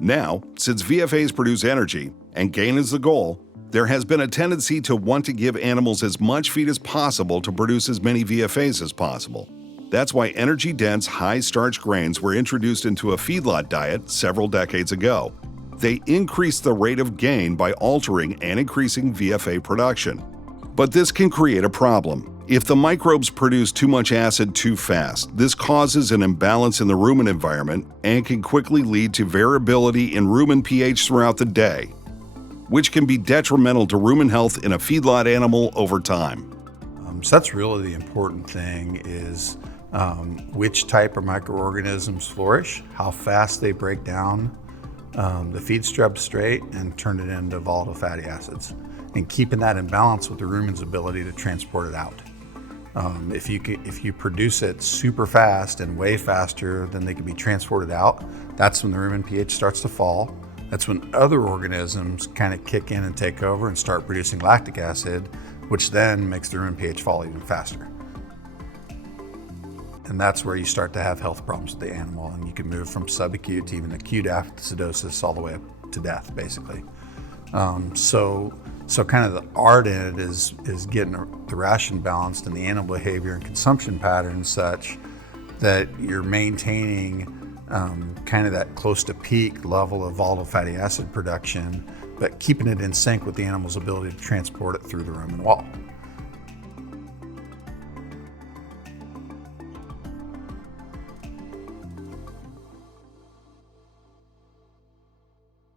Now, since VFAs produce energy and gain is the goal, there has been a tendency to want to give animals as much feed as possible to produce as many VFAs as possible. That's why energy-dense, high-starch grains were introduced into a feedlot diet several decades ago. They increase the rate of gain by altering and increasing VFA production. But this can create a problem. If the microbes produce too much acid too fast, this causes an imbalance in the rumen environment and can quickly lead to variability in rumen pH throughout the day, which can be detrimental to rumen health in a feedlot animal over time. So that's really the important thing is which type of microorganisms flourish, how fast they break down the feed substrate and turn it into volatile fatty acids, and keeping that in balance with the rumen's ability to transport it out. If you produce it super fast and way faster than they can be transported out, that's when the rumen pH starts to fall. That's when other organisms kind of kick in and take over and start producing lactic acid, which then makes the rumen pH fall even faster. And that's where you start to have health problems with the animal, and you can move from subacute to even acute acidosis all the way up to death, basically. So kind of the art in it is getting the ration balanced and the animal behavior and consumption patterns such that you're maintaining kind of that close to peak level of volatile fatty acid production, but keeping it in sync with the animal's ability to transport it through the rumen wall.